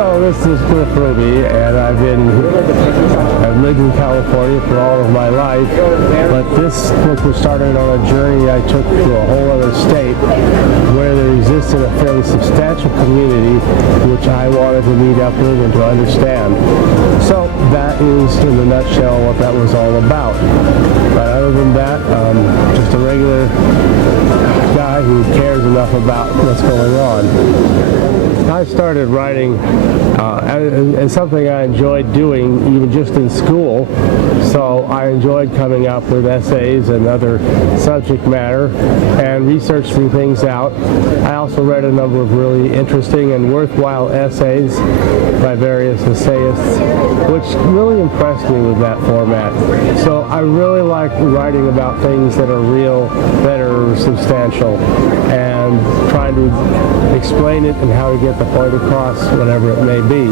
So this is Griff Ruby, and I've lived in California for all of my life, but this book was started on a journey I took to a whole other state where there existed a fairly substantial community which I wanted to meet up with and to understand. So that is, in a nutshell, what that was all about. But other than that, just a regular guy who cares enough about what's going on. I started writing as something I enjoyed doing even just in school, so I enjoyed coming up with essays and other subject matter and researching things out. I also read a number of really interesting and worthwhile essays by various essayists, which really impressed me with that format. So I really like writing about things that are real, that are substantial, and trying to explain it and how to get the point across, whatever it may be.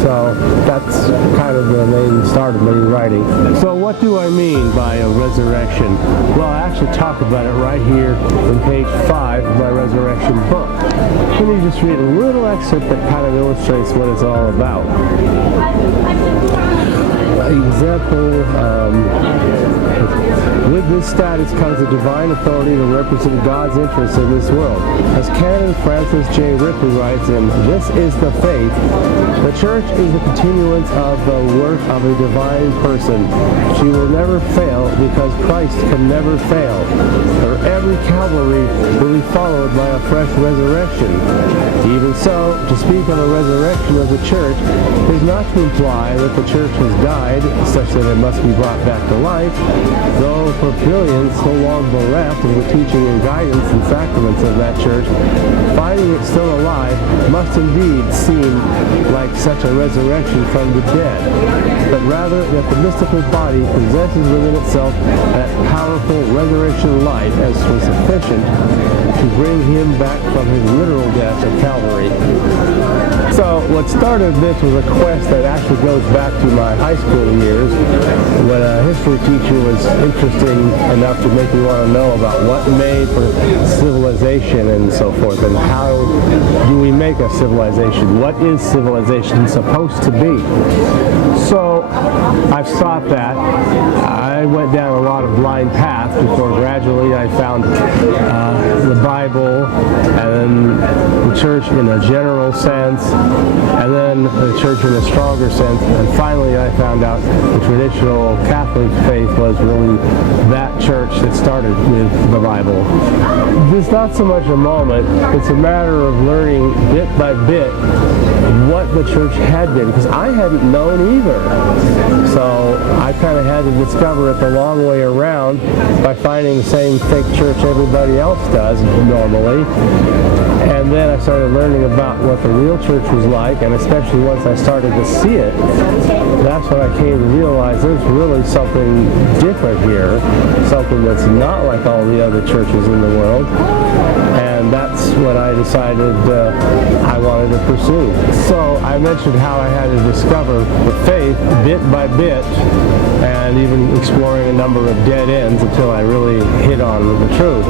So that's kind of the main start of me writing. So what do I mean by a resurrection? Well, I actually talk about it right here in page 5 of my resurrection book. Let me just read a little excerpt that kind of illustrates what it's all about. Example, with this status comes a divine authority to represent God's interests in this world. As Canon Francis J. Ripley writes in This is the Faith, the Church is the continuance of the work of a divine person. She will never fail because Christ can never fail. For every Calvary will be followed by a fresh resurrection. Even so, to speak of a resurrection of the Church is not to imply that the Church has died, such that it must be brought back to life, though for billions so long bereft of the teaching and guidance and sacraments of that Church, finding it still alive must indeed seem like such a resurrection from the dead, but rather that the mystical body possesses within itself that powerful resurrection life as was sufficient to bring him back from his literal death at Calvary. So what started this was a quest that actually goes back to my high school years, when a history teacher was interesting enough to make me want to know about what made for civilization and so forth, and how do we make a civilization? What is civilization supposed to be? So I've sought that. I went down a lot of blind paths before gradually I found the Bible, and then the church in a general sense, and then the church in a stronger sense, and finally I found out the traditional Catholic faith was really that church that started with the Bible. It's not so much a moment, it's a matter of learning bit by bit what the church had been, because I hadn't known either. So I kind of had to discover it the long way around by finding the same fake church everybody else does normally. And then I started learning about what the real church was like, and especially once I started to see it, that's when I came to realize there's really something different here, something that's not like all the other churches in the world. And that's what I decided I wanted to pursue. So I mentioned how I had to discover the faith bit by bit, and even exploring a number of dead ends until I really hit on the truth.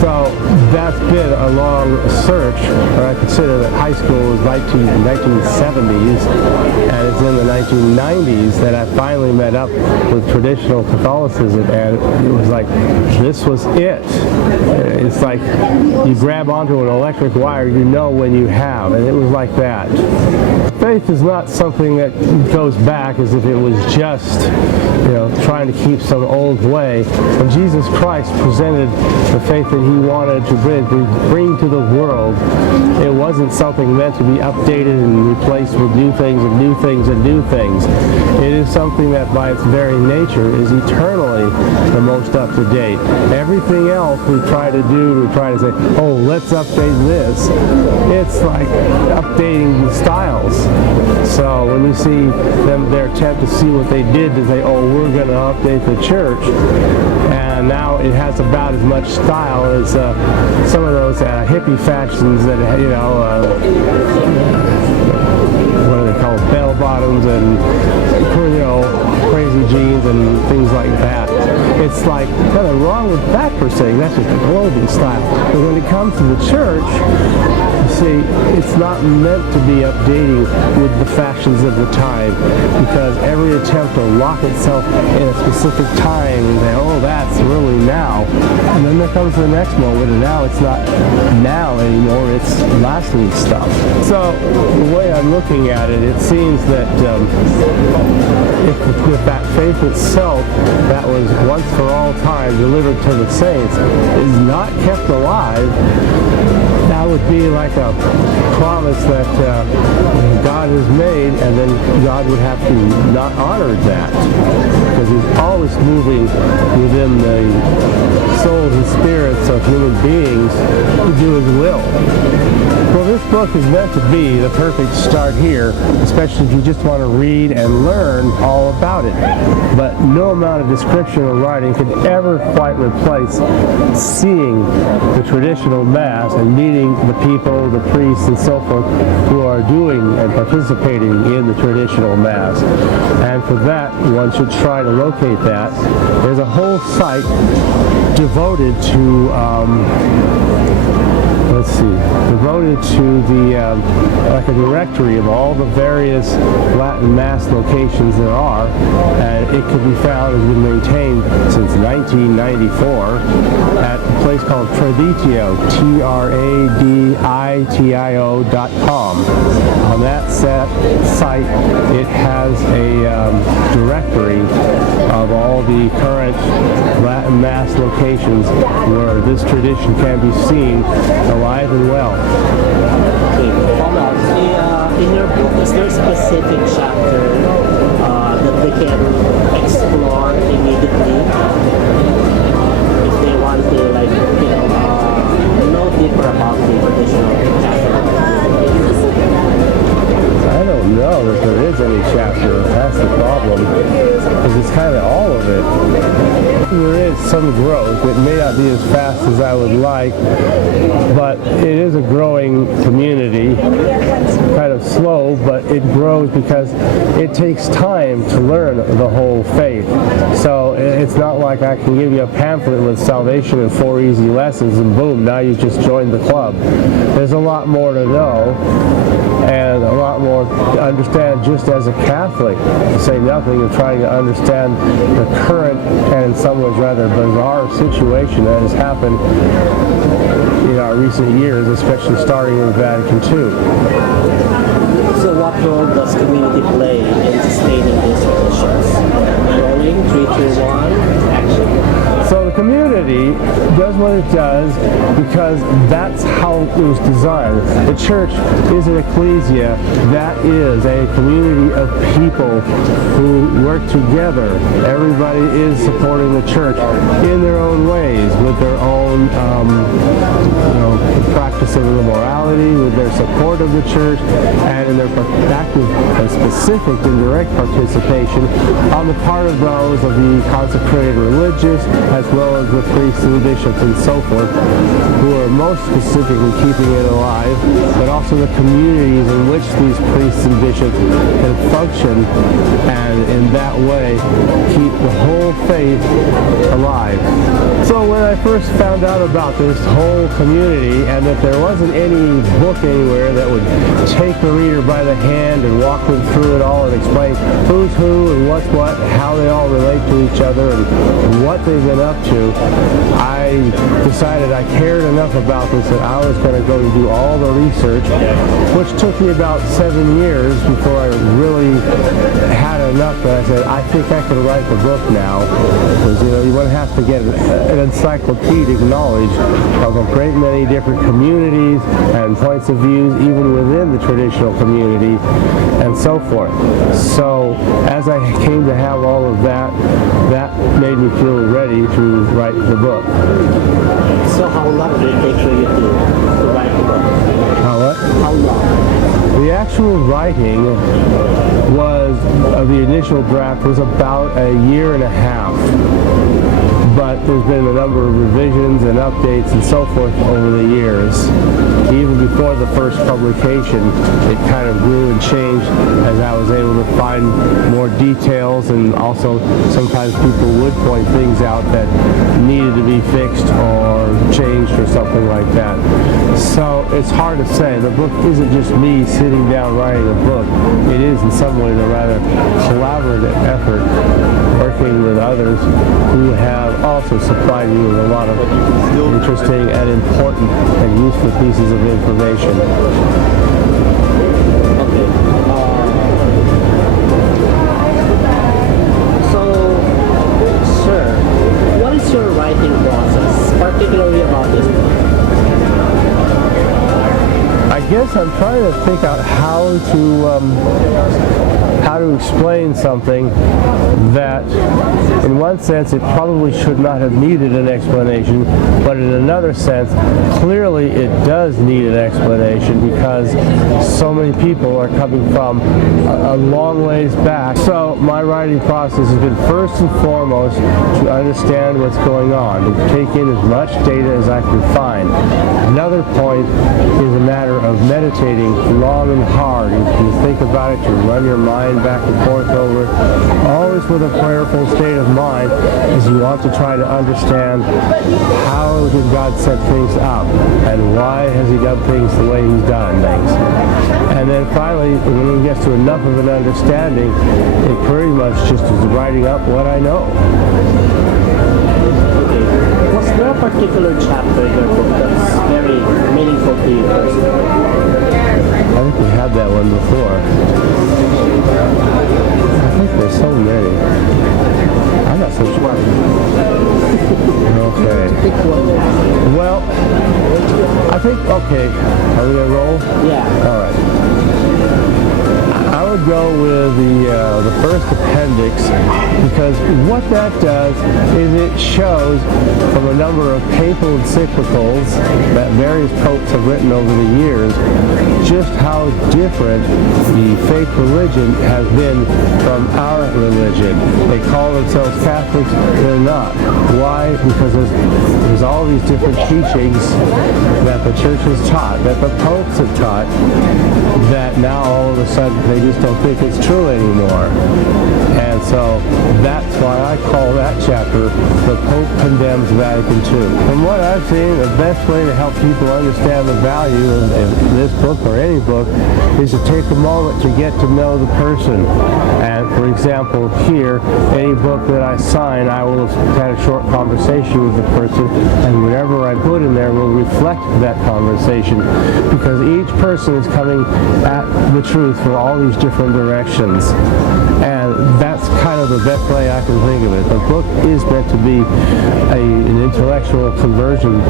So that's been a long search, and I consider that high school was 1970s, and it's in the 1990s that I finally met up with traditional Catholicism, and it was like, this was it. It's like you grab onto an electric wire, you know when you have, and it was like that. Faith is not something that goes back as if it was just, trying to keep some old way. When Jesus Christ presented the faith that he wanted to bring to the world, it wasn't something meant to be updated and replaced with new things and new things and new things. It is something that by its very nature is eternally the most up to date. Everything else we try to do, we try to say, oh, let's update this. It's like updating the styles. So when you see them, their attempt to see what they did to say, oh, we're going to update the church, and now it has about as much style as some of those hippie fashions that, what do they call it, bell bottoms and, crazy jeans and things like that. it's like nothing wrong with that per se. That's just a clothing style. But when it comes to the church, you see, it's not meant to be updating with the fashions of the time, because every attempt to lock itself in a specific time and say, oh, that's really now. And then there comes the next moment, and now it's not now anymore, it's last week's stuff. So the way I'm looking at it, it seems that if that faith itself that was once for all time delivered to the saints is not kept alive, that would be like a promise that God has made, and then God would have to not honor that, because He's always moving within the souls and spirits of human beings to do His will. Well, this book is meant to be the perfect start here, especially if you just want to read and learn all about it. But no amount of description or writing could ever quite replace seeing the traditional Mass and meeting the people, the priests, and so forth who are doing and participating in the traditional Mass. And for that, one should try to locate that. There's a whole site devoted to devoted to the like a directory of all the various Latin Mass locations there are, and it can be found and been maintained since 1994 at a place called Traditio, TRADITIO.com. On that site, it has a directory of all the current Latin Mass locations where this tradition can be seen alive and well. Okay, follow-up. In your book, is there a specific chapter that they can explore immediately if they want to, like, know deeper about the traditional Catholic? I don't know that there is any chapter. That's the problem, because it's kind of all of it. There is some growth. It may not be as fast as I would like, but it is a growing community. Kind of slow, but it grows because it takes time to learn the whole faith. So it's not like I can give you a pamphlet with salvation and 4 easy lessons and boom, now you've just joined the club. There's a lot more to know, and a lot more to understand just as a Catholic, to say nothing of trying to understand the current and in some ways rather bizarre situation that has happened in our recent years, especially starting with Vatican II. So what role does community play in sustaining these traditions? Rolling, 3, 2, 1, action. So the community does what it does because that's how it was designed. The church is an ecclesia that is a community of people who work together. Everybody is supporting the church in their own ways, with their own practice of immorality, with their support of the church, and in their active and specific and direct participation on the part of those of the consecrated religious, as well as the priests and bishops and so forth, who are most specifically keeping it alive, but also the communities in which these priests and bishops can function and in that way keep the whole faith alive. So when I first found out about this whole community and that there wasn't any book anywhere that would take the reader by the hand and walk them through it all and explain who's who and what's what, how they all relate to each other and what they've been up to, I decided I cared enough about this that I was going to go and do all the research, which took me about 7 years before I really had enough that I said, I think I can write the book now, because you want to have to get an encyclopedic knowledge of a great many different communities and points of views even within the traditional community and so forth. So as I came to have all of that, that made me feel ready to write the book. So how long did it take for you to write the book? How long? The actual writing of the initial draft was about a year and a half. but there's been a number of revisions and updates and so forth over the years. Even before the first publication, it kind of grew and changed as I was able to find more details, and also sometimes people would point things out that needed to be fixed or changed or something like that. So it's hard to say. The book isn't just me sitting down writing a book. It is in some ways a rather collaborative effort, working with others who have also supplied me with a lot of interesting and important and useful pieces of information. Okay. So, sir, what is your writing process, particularly about this book? I guess I'm trying to think out how to explain something that in one sense it probably should not have needed an explanation, but in another sense clearly it does need an explanation because so many people are coming from a long ways back. So my writing process has been first and foremost to understand what's going on, to take in as much data as I can find. Another point is a matter of meditating long and hard. You think about it, you run your mind back and forth over it, always with a prayerful state of mind, as you want to try to understand how did God set things up and why has he done things the way he's done things. And then finally, when he gets to enough of an understanding, it pretty much just is writing up what I know. Was there a particular chapter in your book that's very meaningful to you personally? I think we had that one before. I think there's so many. I'm not so sure. Okay. Well, I think, okay, are we going to roll? Yeah. All right. I would go with the first appendix, because what that does is it shows from a number of papal encyclicals that various popes have written over the years just how different the fake religion has been from our religion. They call themselves Catholics, they're not. Why? Because there's all these different teachings that the church has taught, that the popes have taught, that now all of a sudden they just don't think it's true anymore. And so that's why I call that chapter The Pope Condemns Vatican II. From what I've seen, the best way to help people understand the value of this book or any book is to take a moment to get to know the person. And for example, here, any book that I sign, I will have a short conversation with the person, and whatever I put in there will reflect that conversation, because each person is coming at the truth from all these different directions. And that's kind of the best way I can think of it. The book is meant to be an intellectual conversion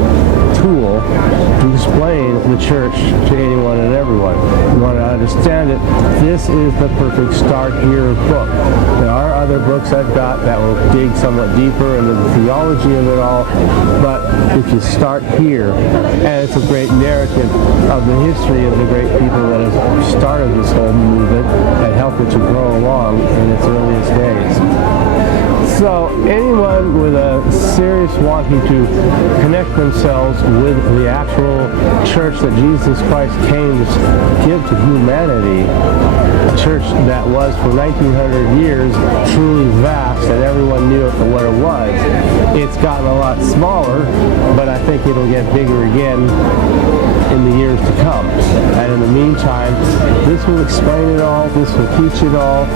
tool to explain the church to anyone and everyone. You want to understand it, this is the perfect start here book. There are other books I've got that will dig somewhat deeper into the theology of it all, but if you start here, and it's a great narrative of the history of the great people that have started this whole movement and helped it to grow along in its earliest days. So anyone with a serious wanting to connect themselves with the actual church that Jesus Christ came to give to humanity, a church that was for 1900 years truly vast and everyone knew it for what it was. It's gotten a lot smaller, but I think it'll get bigger again in the years to come. And in the meantime, this will explain it all, this will teach it all,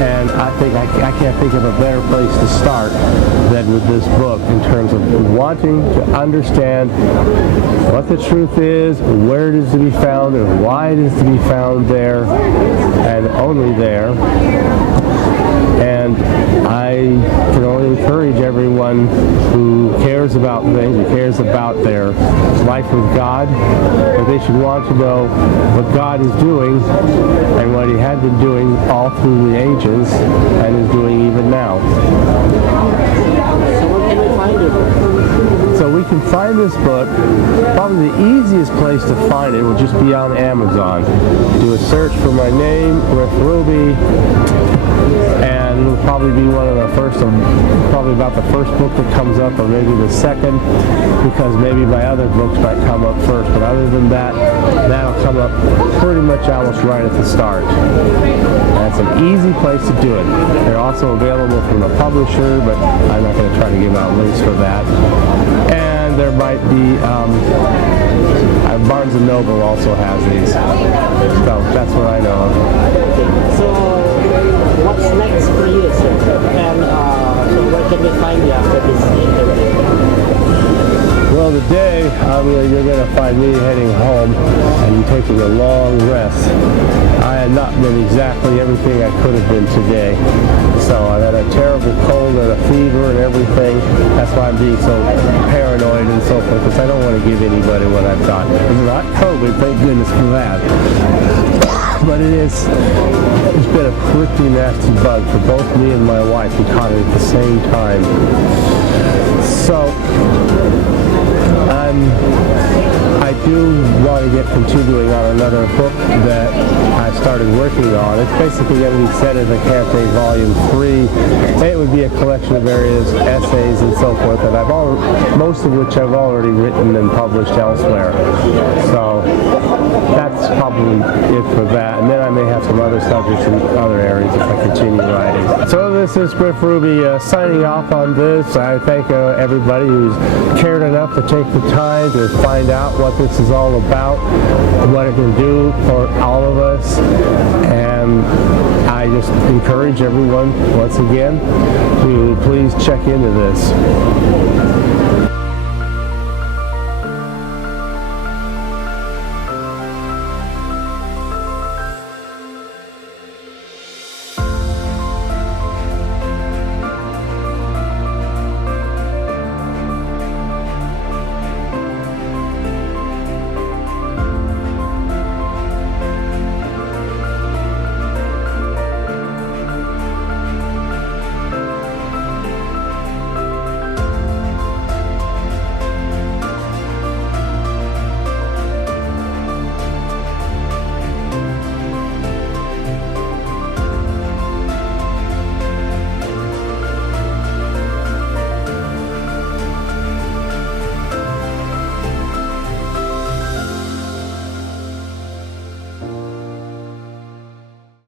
and I think I can't think of a better place to start than with this book in terms of wanting to understand what the truth is, where it is to be found, and why it is to be found there, and only there. And I can only encourage everyone who cares about things, who cares about their life with God, that they should want to know what God is doing and what he had been doing all through the ages and is doing even now. So where can we find it? So we can find this book. Probably the easiest place to find it will just be on Amazon. Do a search for my name, Griff Ruby, and and it'll probably be one of the first, probably about the first book that comes up, or maybe the second, because maybe my other books might come up first. But other than that, that'll come up pretty much almost right at the start. That's an easy place to do it. They're also available from the publisher, but I'm not going to try to give out links for that. And there might be, Barnes & Noble also has these. So that's what I know of. So, what's next for you, sir? And so where can we find you after this interview? Well, today, you're going to find me heading home and taking a long rest. I had not been exactly everything I could have been today. So I've had a terrible cold and a fever and everything. That's why I'm being so paranoid and so forth, because I don't want to give anybody what I've got. It's not COVID, thank goodness for that. But it's been a pretty nasty bug for both me and my wife. We caught it at the same time. So I do want to get continuing on another book that I started working on. It's basically going to be set as a Cante Volume 3. It would be a collection of various essays and so forth that most of which I've already written and published elsewhere. So that's probably it for that. And then I may have some other subjects in other areas if I continue writing. So this is Griff Ruby signing off on this. I thank everybody who's cared enough to take the time to find out what this is all about, what it can do for all of us. And I just encourage everyone, once again, to please check into this.